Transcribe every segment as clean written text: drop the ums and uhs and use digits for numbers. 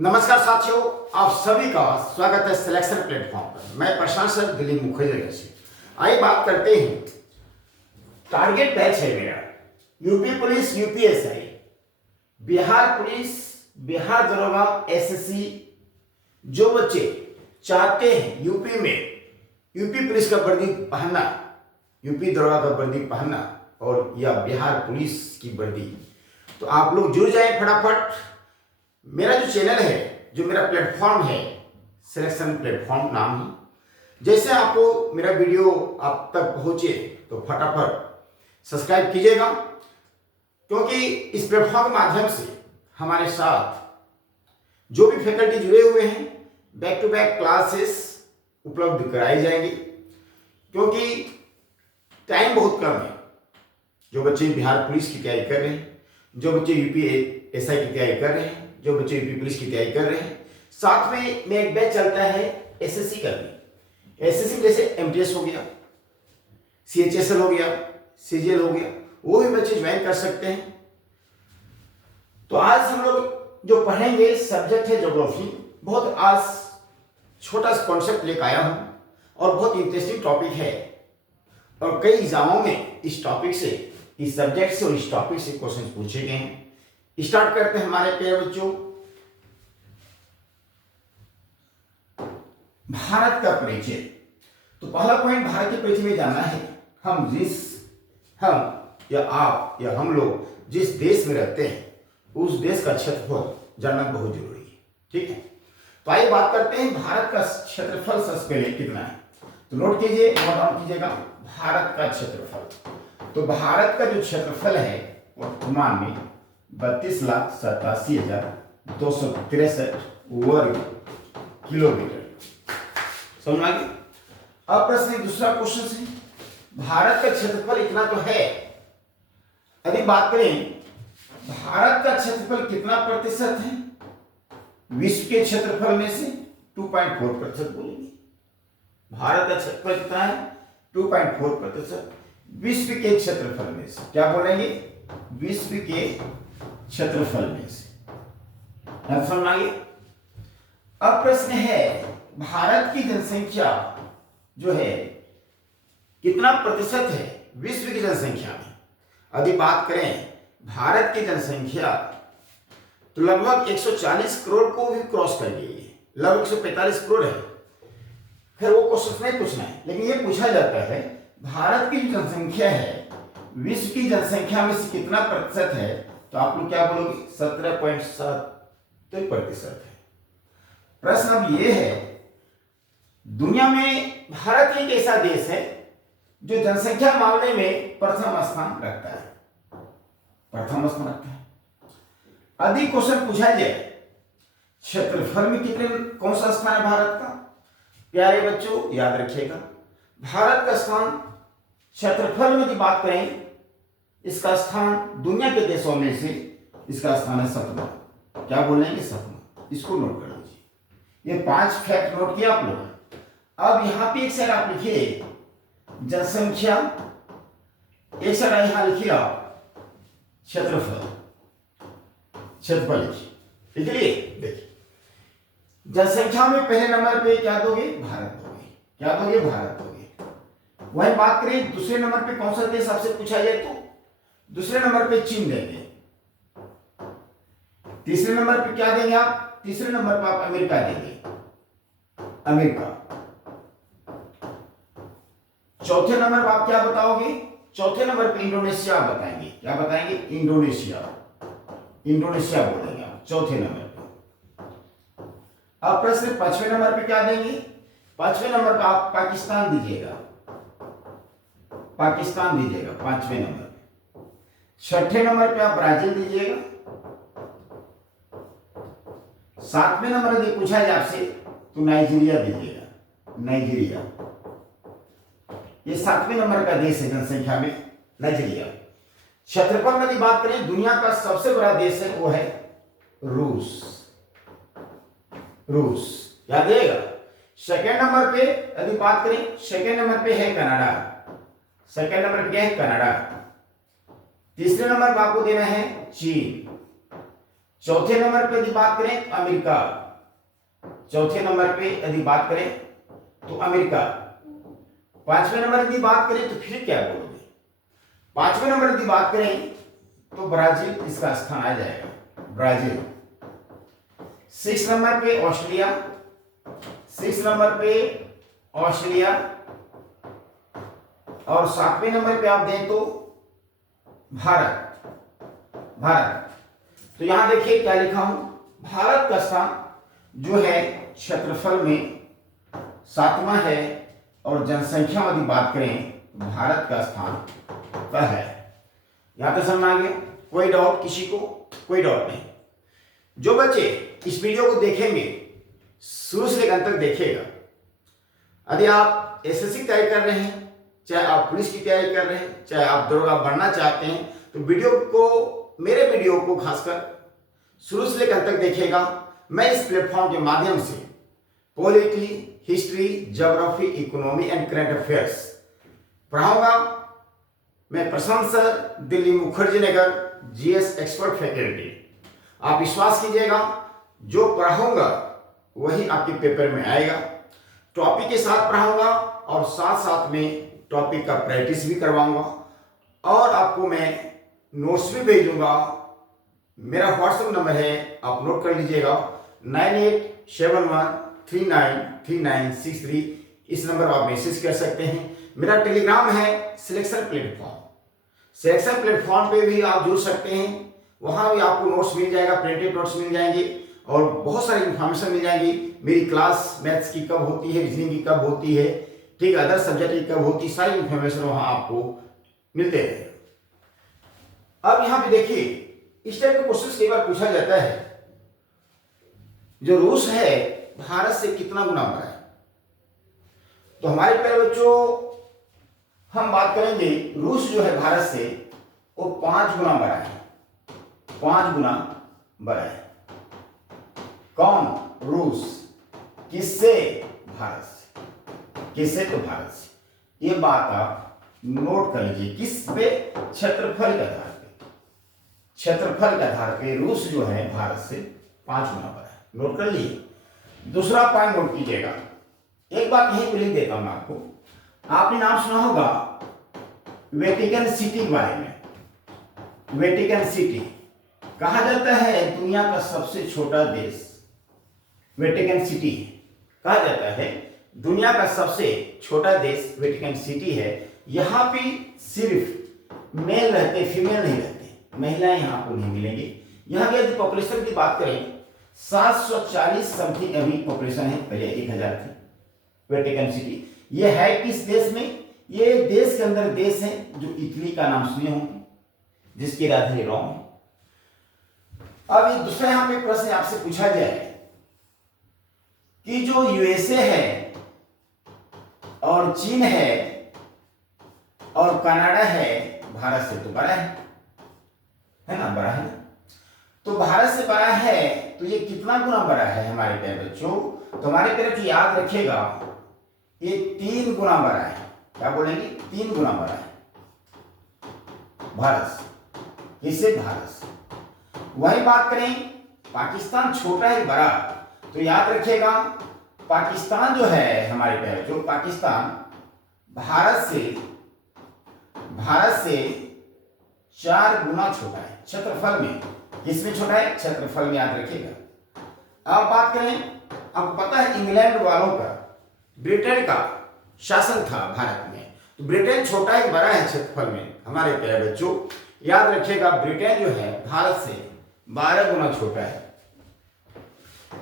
नमस्कार साथियों, आप सभी का स्वागत है सिलेक्शन प्लेटफॉर्म पर। मैं प्रशांत सर दिलीप मुखर्जी से। आइए बात करते हैं। टारगेट बैच है मेरा UP police, UPSI, Bihar police, Bihar दरोगा, एसएससी। जो बच्चे चाहते हैं यूपी में यूपी पुलिस का वर्दी पहनना, यूपी दरोगा का वर्दी पहनना और या बिहार पुलिस की वर्दी, तो आप लोग जुड़ जाएं फटाफट। मेरा जो चैनल है, जो मेरा प्लेटफॉर्म है, सिलेक्शन प्लेटफॉर्म नाम है। जैसे आपको मेरा वीडियो आप तक पहुंचे तो फटाफट सब्सक्राइब कीजिएगा, क्योंकि इस प्लेटफॉर्म के माध्यम से हमारे साथ जो भी फैकल्टी जुड़े हुए हैं बैक टू बैक क्लासेस उपलब्ध कराई जाएंगी, क्योंकि टाइम बहुत कम है। जो बच्चे बिहार पुलिस की तैयारी कर रहे हैं, जो बच्चे यूपीएसआई की तैयारी कर रहे हैं, जो बच्चे यूपी पुलिस की तैयारी कर रहे हैं, साथ में एक बैच चलता है एसएससी का भी। एसएससी जैसे एमटीएस हो गया, सीएचएसएल हो गया, सीजीएल हो गया, वो भी बच्चे ज्वाइन कर सकते हैं। तो आज हम लोग जो पढ़ेंगे सब्जेक्ट है ज्योग्राफी। बहुत आज छोटा सा कॉन्सेप्ट लेकर आया हूं और बहुत इंटरेस्टिंग टॉपिक है, और कई एग्जामों में इस टॉपिक से, इस सब्जेक्ट से और इस टॉपिक से क्वेश्चन पूछे गए हैं। स्टार्ट करते हैं हमारे प्यारे बच्चों। भारत का परिचय। तो पहला पॉइंट भारत के परिचय में जानना है। हम या आप या हम लोग जिस देश में रहते हैं उस देश का क्षेत्रफल जानना बहुत जरूरी है, ठीक है। तो आइए बात करते हैं भारत का क्षेत्रफल सबसे पहले कितना है। तो नोट कीजिए, नोट डाउन कीजिएगा भारत का क्षेत्रफल। तो भारत का जो क्षेत्रफल है वर्तमान में 32,87,263 वर्ग किलोमीटर। समझ में आ गई। अब प्रश्न दूसरा क्वेश्चन से, भारत का क्षेत्रफल इतना तो है। यदि बात करें भारत का क्षेत्रफल कितना प्रतिशत है विश्व के क्षेत्रफल में से, 2.4% बोलेंगे। भारत का क्षेत्रफल कितना है? 2.4% विश्व के क्षेत्रफल में से। क्या बोलेंगे? विश्व के क्षेत्रफल में से। समझ में। अब प्रश्न है भारत की जनसंख्या जो है कितना प्रतिशत है विश्व की जनसंख्या में। यदि बात करें भारत की जनसंख्या तो लगभग 140 करोड़ को भी क्रॉस कर गई है, लगभग 145 करोड़ है। फिर वो क्वेश्चन नहीं पूछना है, लेकिन ये पूछा जाता है भारत की जो जनसंख्या है विश्व की जनसंख्या में से कितना प्रतिशत है, तो आप लोग क्या बोलोगे? 17.7% है। प्रश्न अब ये है, दुनिया में भारत एक ऐसा देश है जो जनसंख्या मामले में प्रथम स्थान रखता है, प्रथम स्थान रखता है। यदि क्वेश्चन पूछा जाए क्षेत्रफल में कितने, कौन सा स्थान है भारत का, प्यारे बच्चों याद रखिएगा भारत का स्थान क्षेत्रफल में की बात करें, इसका स्थान दुनिया के देशों में से इसका स्थान है 7वां। क्या बोलेंगे? 7वां। इसको नोट कर लीजिए। ये 5 फैक्ट नोट किया आप लोग। अब यहां पे एक साइड आप लिखिए जनसंख्या, एक साइड यहां लिखिए आप क्षेत्रफल। क्षेत्रफल लिख लिए। देखिए जनसंख्या में पहले नंबर पे क्या दोगे? भारत दोगे। क्या दोगे? भारत दोगे। वही बात करें दूसरे नंबर पे कौन सा देश आपसे पूछा जाए तो दूसरे नंबर पे चीन देंगे। तीसरे नंबर पे क्या देंगे आप? तीसरे नंबर पे आप अमेरिका देंगे, अमेरिका। चौथे नंबर पर आप क्या बताओगे? चौथे नंबर पे इंडोनेशिया बताएंगे। क्या बताएंगे? इंडोनेशिया। इंडोनेशिया बोलेंगे आप चौथे नंबर पे। अब प्रश्न 5वें नंबर पे क्या देंगे? 5वें नंबर पे आप पाकिस्तान दीजिएगा, पाकिस्तान दीजिएगा 5वें नंबर। 6ठे नंबर पे आप ब्राजील दीजिएगा। 7वें नंबर यदि पूछा जाए आपसे तो नाइजीरिया दीजिएगा, नाइजीरिया। ये 7वें नंबर का देश है जनसंख्या में, नाइजीरिया। क्षेत्रफल में यदि बात करें दुनिया का सबसे बड़ा देश है वो है रूस, रूस। याद रखिएगा। सेकेंड नंबर पे यदि बात करें, सेकेंड नंबर पे है कनाडा। सेकेंड नंबर पे क्या है? कनाडा। तीसरे नंबर पर आपको देना है चीन। चौथे नंबर पे यदि बात करें तो अमेरिका, चौथे नंबर पे यदि बात करें तो अमेरिका। पांचवें नंबर यदि बात करें तो फिर क्या बोलोगे, पांचवें नंबर यदि बात करें तो ब्राजील इसका स्थान आ जाएगा, ब्राजील। 6 नंबर पे ऑस्ट्रेलिया, 6 नंबर पे ऑस्ट्रेलिया। और 7वें नंबर पे आप दें तो भारत, भारत। तो यहां देखिए क्या लिखा हूं, भारत का स्थान जो है क्षेत्रफल में 7वां है और जनसंख्या यदि बात करें तो भारत का स्थान पहला है। यहां तक समझ आ गया, कोई डाउट किसी को, कोई डाउट नहीं। जो बच्चे इस वीडियो को देखेंगे शुरू से लेकर अंत तक देखिएगा। यदि आप एसएससी की तैयारी कर रहे हैं, चाहे आप पुलिस की तैयारी कर रहे हैं, चाहे आप दरोगा बनना चाहते हैं, तो वीडियो को, मेरे वीडियो को खासकर शुरू से लेकर अंत तक देखिएगा। मैं इस प्लेटफॉर्म के माध्यम से polity, history, geography, economy and current affairs पढ़ाऊंगा। मैं प्रशांत sir, Delhi Mukherjee Nagar, GS expert faculty. आप विश्वास कीजिएगा, जो पढ़ाऊंगा वही आपके पेपर में आएगा। टॉपिक के साथ पढ़ाऊंगा और साथ साथ में टॉपिक का प्रैक्टिस भी करवाऊंगा और आपको मैं नोट्स भी भेजूंगा। मेरा व्हाट्सएप नंबर है, आप नोट कर लीजिएगा, 9871393963। इस नंबर पर आप मैसेज कर सकते हैं। मेरा टेलीग्राम है सिलेक्शन प्लेटफॉर्म, सिलेक्शन प्लेटफॉर्म पे भी आप जुड़ सकते हैं। वहां भी आपको नोट्स मिल जाएगा, प्रिंटेड नोट्स मिल जाएंगे और बहुत सारी इंफॉर्मेशन मिल जाएगी। मेरी क्लास मैथ्स की कब होती है, रीजनिंग की कब होती है, ठीक है, अदर सब्जेक्ट की कब होती है, सारी इंफॉर्मेशन वहां आपको मिलते हैं। अब यहां पे देखिए, इस टाइप के क्वेश्चन कई बार पूछा जाता है, जो रूस है भारत से कितना गुना बड़ा है। तो हमारे प्यारे बच्चों, हम बात करेंगे रूस जो है भारत से वो 5 गुना बड़ा है, 5 गुना बड़ा है। कौन? रूस। किससे? भारत से। किससे? तो भारत से। ये बात आप नोट कर लीजिए। किस पे? क्षेत्रफल के आधार पे, क्षेत्रफल के आधार पे रूस जो है भारत से 5 गुना बड़ा है। नोट कर लिए। दूसरा पॉइंट नोट कीजिएगा, एक बात यही लिख देता हूं आपको। आपने नाम सुना होगा वेटिकन सिटी के बारे में। वेटिकन सिटी कहा जाता है दुनिया का सबसे छोटा देश। वेटिकन सिटी कहा जाता है दुनिया का सबसे छोटा देश वेटिकन सिटी है। यहां पे सिर्फ मेल रहते, फीमेल नहीं रहते, महिलाएं यहां आपको नहीं मिलेंगी। यहां की यदि पॉपुलेशन की बात करें 740 समथिंग अभी पॉपुलेशन है, पहले 1000 थी वेटिकन सिटी। ये है किस देश में? ये देश के अंदर देश है जो इटली का नाम सुने होंगे, जिसकी राजधानी रोम है। अब ये दूसरा यहां पे प्रश्न आपसे पूछा जाए कि जो यूएसए है और चीन है और कनाडा है भारत से तो बड़ा है ना, बड़ा है ना। तो भारत से बड़ा है तो ये कितना गुना बड़ा है हमारे प्यारे बच्चों? तो हमारे प्यारे याद रखिएगा, ये 3 गुना बड़ा है। क्या बोलेंगे? 3 गुना बड़ा है भारत से। किससे? भारत से। वही बात करें पाकिस्तान छोटा है बड़ा, तो याद रखिएगा पाकिस्तान जो है हमारे प्यारे बच्चों, पाकिस्तान भारत से 4 गुना छोटा है क्षेत्रफल में। किसमें छोटा है? क्षेत्रफल में, याद रखिएगा। अब बात करें, आपको पता है इंग्लैंड वालों का, ब्रिटेन का शासन था भारत में, तो ब्रिटेन छोटा है बड़ा है क्षेत्रफल में हमारे प्यारे बच्चों। याद रखिएगा ब्रिटेन जो है भारत से 12 गुना छोटा है।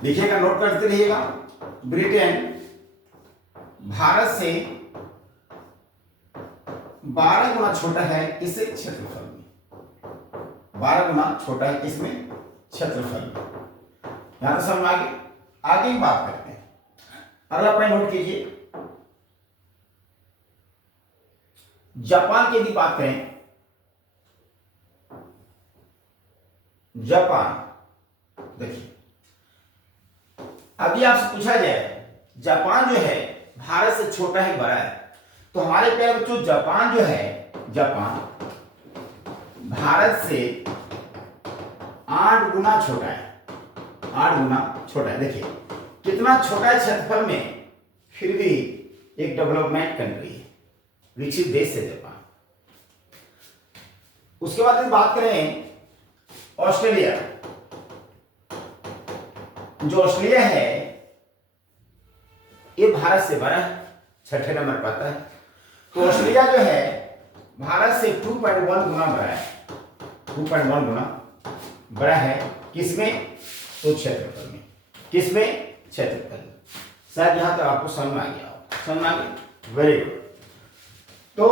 लिखिएगा, नोट करते रहिएगा। ब्रिटेन भारत से 12 गुना छोटा है किससे? क्षेत्रफल में। 12 गुना छोटा है किसमें? क्षेत्रफल में। यहां समझ में आगे की बात करते हैं। अगला पॉइंट नोट कीजिए, जापान की यदि बात करें, जापान देखिए, अभी आपसे पूछा जाए जापान जो है भारत से छोटा है बड़ा है, तो हमारे प्यारे बच्चों जापान जो है, जापान भारत से 8 गुना छोटा है, 8 गुना छोटा है। देखिए कितना छोटा है क्षेत्रफल में, फिर भी एक डेवलपमेंट कंट्री है, विकसित देश है जापान। उसके बाद बात करें ऑस्ट्रेलिया। जो ऑस्ट्रेलिया है ये भारत से बड़ा है, 6ठे नंबर पर आता है। तो ऑस्ट्रेलिया जो है भारत से 2.1 गुना बड़ा है, 2.1 गुना बड़ा है। किसमें? तो क्षेत्रफल में। किसमें? क्षेत्रफल। शायद यहां तक आपको समझ में आ गया हो, समझ में आ गया, वेरी गुड। तो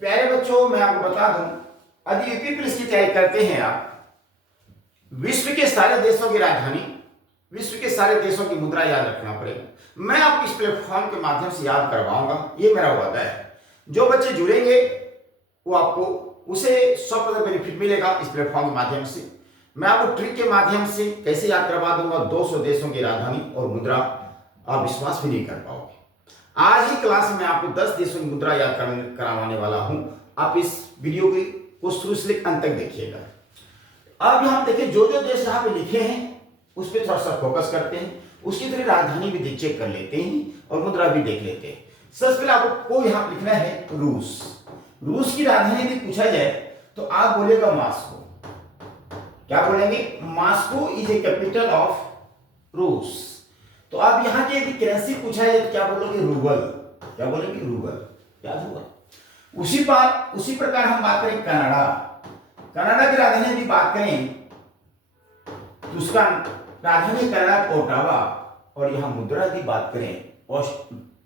प्यारे बच्चों मैं आपको बता दूं, यदि यूपी पुलिस की तैयारी करते हैं आप, विश्व के सारे देशों की राजधानी, विश्व के सारे देशों की मुद्रा याद रखना पड़ेगा। मैं आपको इस प्लेटफॉर्म के माध्यम से याद करवाऊंगा, ये मेरा वादा है। जो बच्चे जुड़ेंगे वो आपको उसे 100% बेनिफिट मिलेगा इस प्लेटफॉर्म के माध्यम से। मैं आपको ट्रिक के माध्यम से कैसे याद करवा दूंगा 200 देशों की राजधानी और मुद्रा, आप विश्वास भी नहीं कर पाओगे। आज ही क्लास में आपको 10 देशों की मुद्रा याद कराने वाला हूं। आप इस वीडियो को शुरू से लेकर अंत तक देखिएगा। अब यहां देखिए जो जो देश यहाँ पे लिखे हैं उस पर थोड़ा सा फोकस करते हैं, उसकी थोड़ी राजधानी भी चेक कर लेते हैं और मुद्रा भी देख लेते हैं। सबसे पहले आपको यहाँ लिखना है रूस। रूस की राजधानी यदि पूछा जाए तो आप बोलेगा मॉस्को। क्या बोलेंगे? Moscow is a capital of रूस। तो आप यहाँ की यदि करेंसी पूछा जाए तो क्या बोलोगे? रूबल। क्या बोलेंगे? रूबल। याद हुआ? उसी प्रकार हम बात करें कनाडा। कनाडा की राजधानी यदि बात करें तो उसका राजधानी कनाडा ओटावा, और यहाँ मुद्रा की बात करें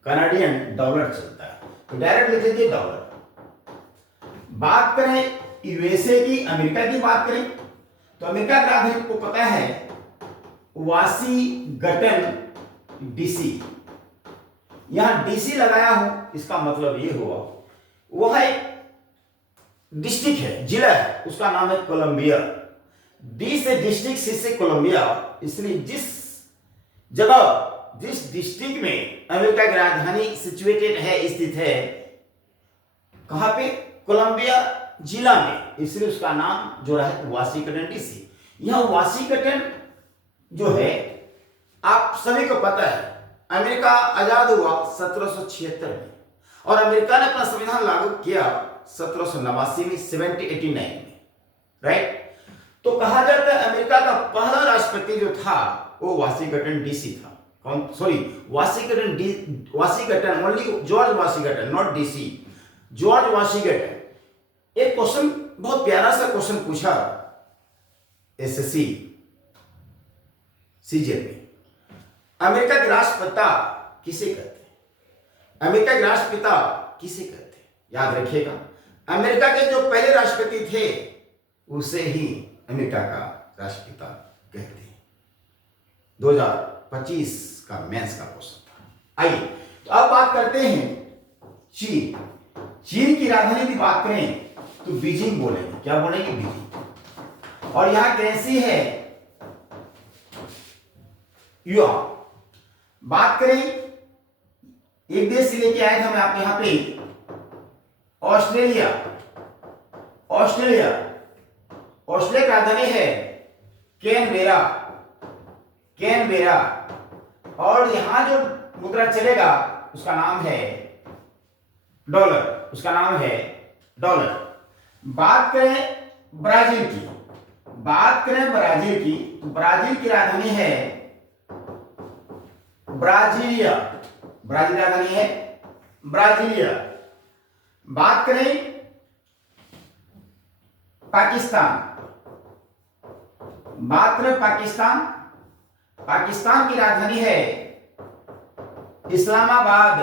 कनाडियन डॉलर चलता है, तो डायरेक्ट लिख लीजिए डॉलर। बात करें यूएसए की, अमेरिका की बात करें तो अमेरिका की राजधानी को पता है वाशिंगटन डीसी। यहां डीसी लगाया हूं, इसका मतलब ये हुआ वह एक डिस्ट्रिक्ट है, जिला है, उसका नाम है कोलंबिया। डी से डिस्ट्रिक्ट, सी से कोलंबिया, इसलिए जिस जगह, जिस डिस्ट्रिक्ट में अमेरिका की राजधानी सिचुएटेड है, स्थित है, कहां पे? कोलंबिया जिला में, इसलिए उसका नाम जो है वाशिंगटन डीसी। यह वाशिंगटन जो है आप सभी को पता है, अमेरिका आजाद हुआ 1776 में और अमेरिका ने अपना संविधान लागू किया 1789 में, 1789 में, राइट। तो कहा जाता है अमेरिका का पहला राष्ट्रपति जो था वो वाशिंगटन डीसी था। कौन? Sorry, Washington, only George Washington, not DC, George Washington. एक क्वेश्चन, बहुत प्यारा सा क्वेश्चन पूछा एसएससी सीजीएल में, अमेरिका के राष्ट्रपिता किसे कहते हैं? अमेरिका के राष्ट्रपिता किसे कहते हैं? याद रखिएगा, अमेरिका के जो पहले राष्ट्रपति थे उसे ही अमेरिका का राष्ट्रपिता कहते हैं। 2025 का मेंस का क्वेश्चन था। आइए तो अब बात करते हैं चीन। चीन की राजधानी की बात करें तो बीजिंग बोलेंगे। क्या बोलेंगे? बीजिंग। और यहां करेंसी है युआन। बात करें एक देश से लेके आए थे मैं आपके यहां पे, ऑस्ट्रेलिया। ऑस्ट्रेलिया की राजधानी है कैनबेरा। कैनबेरा। और यहां जो मुद्रा चलेगा उसका नाम है डॉलर। उसका नाम है डॉलर। बात करें ब्राजील की, बात करें ब्राजील की, तो ब्राजील की राजधानी है ब्राजीलिया। ब्राजील राजधानी है ब्राजीलिया। बात करें पाकिस्तान, बात करें पाकिस्तान, पाकिस्तान की राजधानी है इस्लामाबाद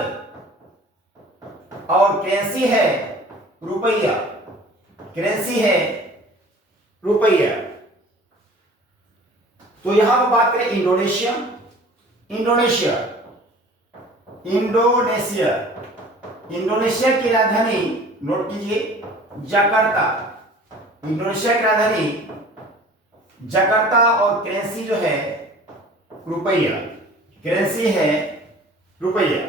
और करेंसी है रुपया। करेंसी है रुपया। तो यहां पर बात करें इंडोनेशिया। इंडोनेशिया, इंडोनेशिया, इंडोनेशिया की राजधानी नोट कीजिए जकार्ता। इंडोनेशिया की राजधानी जकार्ता और करेंसी जो है रुपया। करेंसी है रुपया।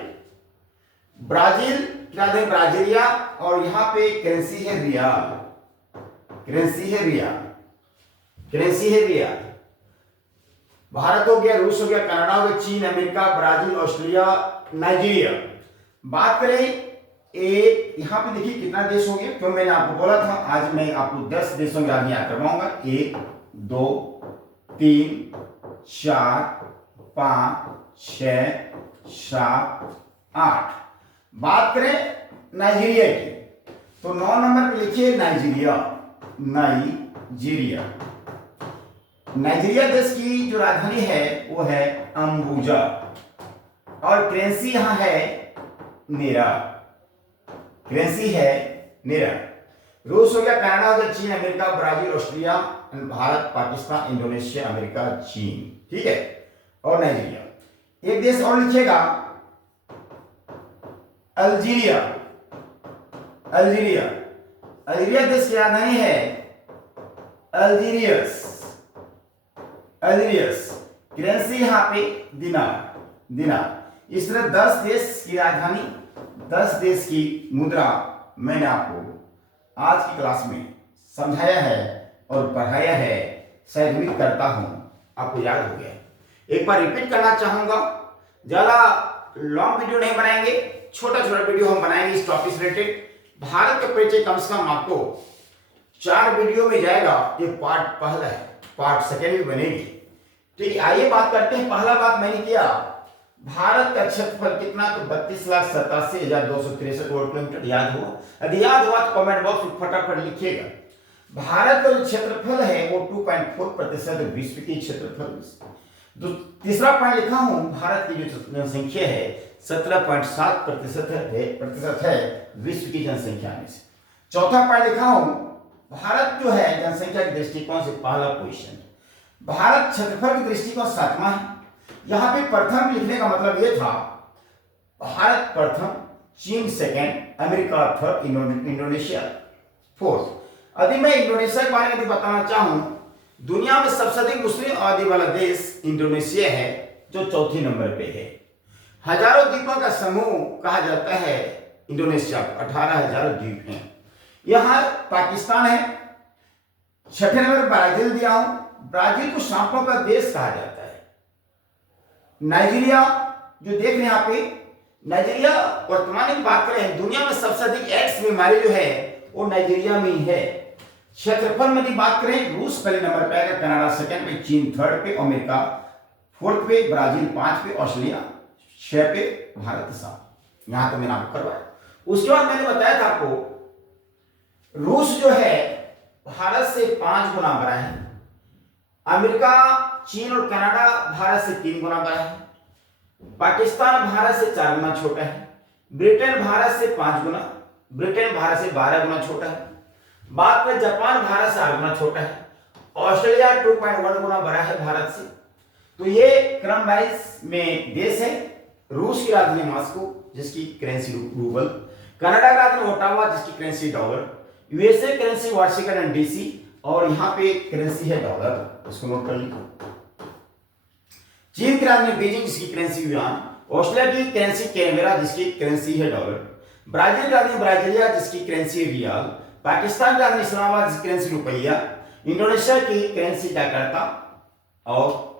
ब्राजील की राजधानी ब्राजीलिया और यहां पे करेंसी है रियाल। करेंसी है रियाल। करेंसी है रियाल। भारत हो गया, रूस हो गया, कनाडा हो गया, चीन, अमेरिका, ब्राजील, ऑस्ट्रेलिया, नाइजीरिया। बात करें एक यहां पे देखिए कितना देश हो गया, क्यों मैंने आपको बोला था आज मैं आपको 10 देशों की याद करवाऊंगा। 1 2 3 4 5 6 7 8। बात करें नाइजीरिया की तो 9 नंबर पे लिखिए नाइजीरिया। नाइजीरिया नाइजीरिया देश की जो राजधानी है वो है अम्बुजा और करेंसी यहां है नेरा। करेंसी है नेरा। रूस हो गया, कनाडा हो गया, चीन, America, Brazil, Australia, Bharat, Pakistan, Indonesia, America, चीन, ठीक है, और नाइजीरिया। एक देश और लिखिएगा अल्जीरिया। अल्जीरिया अल्जीरिया देश की राजधानी है अल्जीरियस। अल्जीरियस करेंसी यहां पे दिनार। दिनार। इस तरह 10 देश की राजधानी, 10 देश की मुद्रा मैंने आपको आज की क्लास में समझाया है और पढ़ाया है। शायद उम्मीद करता हूं आपको याद हो गया। एक बार रिपीट करना चाहूंगा, ज्यादा लॉन्ग वीडियो नहीं बनाएंगे, छोटा छोटा वीडियो हम बनाएंगे इस टॉपिक से रिलेटेड। भारत का परिचय कम से कम आपको 4 वीडियो में जाएगा। ये पार्ट पहला है, पार्ट सेकेंड भी बनेगी, ठीक है। आइए बात करते हैं। पहला बात मैंने किया भारत का क्षेत्रफल कितना, तो 32,87,263 वर्ग किलोमीटर। याद हुआ? यदि याद हुआ तो कमेंट बॉक्स में फटाफट लिखिएगा। भारत का जो क्षेत्रफल है वो 2.4% विश्व की क्षेत्रफल। तीसरा पॉइंट लिखा हूं, भारत की जो जनसंख्या है 17.7% है विश्व की जनसंख्या में से। चौथा पॉइंट लिखा हूं, भारत जो है जनसंख्या के दृष्टिकोण से पहला पोजीशन। भारत क्षेत्रफल की दृष्टिकोण 7वां है। यहां पे प्रथम लिखने का मतलब यह था भारत प्रथम, चीन second, America third, Indonesia fourth. यदि मैं इंडोनेशिया के बारे में बताना चाहूं, दुनिया में सबसे अधिक मुस्लिम आबादी वाला देश इंडोनेशिया है जो चौथे नंबर पे है। हजारों द्वीपों का समूह कहा जाता है इंडोनेशिया को। 18,000 द्वीप हैं। यहां पाकिस्तान है। छठे नंबर ब्राजील दिया हूं। ब्राजील को सांपों का देश कहा जाता है। नाइजीरिया जो देख रहे हैं यहाँ पे, नाइजीरिया वर्तमान में बात करें दुनिया में सबसे अधिक एड्स बीमारी जो है वो नाइजीरिया में ही है। क्षेत्रफल में यदि बात करें, रूस पहले नंबर पे आएगा, कनाडा सेकंड पे, चीन थर्ड पे, अमेरिका फोर्थ पे, ब्राजील 5 पे, ऑस्ट्रेलिया 6 पे, भारत 7। यहां तो मैंने आपको करवाया। उसके बाद मैंने बताया था आपको रूस जो है भारत से 5 गुना बड़ा है। अमेरिका, चीन और कनाडा भारत से 3 गुना बड़ा है। पाकिस्तान भारत से 4 गुना छोटा है। ब्रिटेन भारत से 5 गुना, ब्रिटेन भारत से 12 गुना छोटा है। बात में जापान भारत से 8 गुना छोटा है। ऑस्ट्रेलिया 2.1 गुना बड़ा है भारत से। तो ये क्रम वाइज में देश है। रूस की राजधानी मॉस्को जिसकी करेंसी रूबल, कनाडा का राजधानी ओटावा जिसकी currency dollar, USA currency Washington DC और यहां पे करेंसी है डॉलर, इसको नोट कर लीजिए। चीन की राजधानी बीजिंग जिसकी करेंसी युआन, ऑस्ट्रेलिया की करेंसी कैनबेरा जिसकी करेंसी है डॉलर, ब्राजील की राजधानी ब्राजीलिया जिसकी करेंसी है रियाल, पाकिस्तान की राजधानी इस्लामाबाद जिसकी करेंसी रुपया, इंडोनेशिया की करेंसी जकार्ता और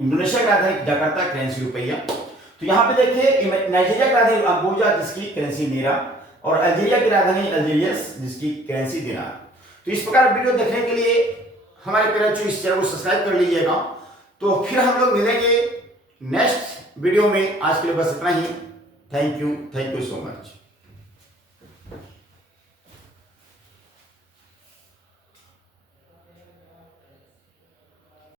इंडोनेशिया की राजधानी जकार्ता करेंसी रुपया। तो यहां पे देखिए नाइजीरिया की राजधानी अम्बुजा जिसकी करेंसी नेरा और अल्जीरिया की राजधानी अल्जीरियस जिसकी करेंसी दिनार। तो इस प्रकार वीडियो देखने के लिए हमारे पेरेंट्स इस चैनल को सब्सक्राइब कर लीजिएगा। तो फिर हम लोग मिलेंगे नेक्स्ट वीडियो में। आज के लिए बस इतना ही। Thank you so much.